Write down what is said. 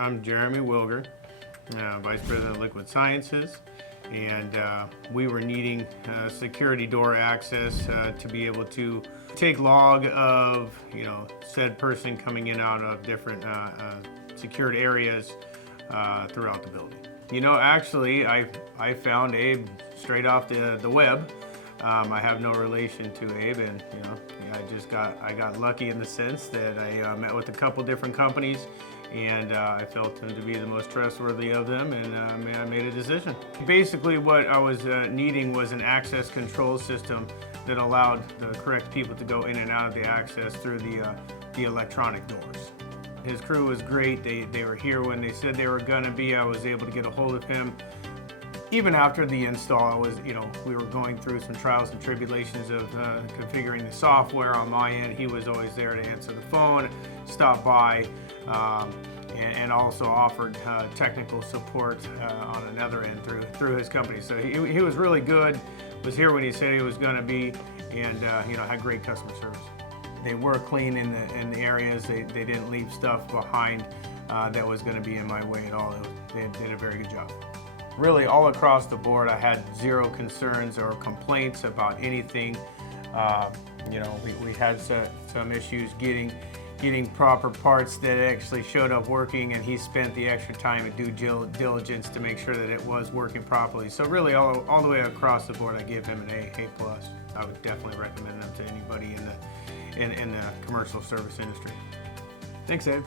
I'm Jeremy Wilger, Vice President of Liquid Sciences, and we were needing security door access to be able to take log of, said person coming in and out of different secured areas throughout the building. Actually, I found Abe straight off the web. I have no relation to Abe, and I got lucky in the sense that I met with a couple different companies, and I felt him to be the most trustworthy of them, and I made a decision. Basically, what I was needing was an access control system that allowed the correct people to go in and out of the access through the electronic doors. His crew was great. They were here when they said they were going to be. I was able to get a hold of him. Even after the install, we were going through some trials and tribulations of configuring the software on my end. He was always there to answer the phone, stop by, and also offered technical support on another end through his company. So he was really good, was here when he said he was going to be, and had great customer service. They were clean in the areas. They didn't leave stuff behind that was going to be in my way at all. They did a very good job. Really, all across the board, I had zero concerns or complaints about anything. We had some issues getting proper parts that actually showed up working, and he spent the extra time and due diligence to make sure that it was working properly. So really, all the way across the board, I give him an A+. I would definitely recommend them to anybody in the commercial service industry. Thanks, Ed.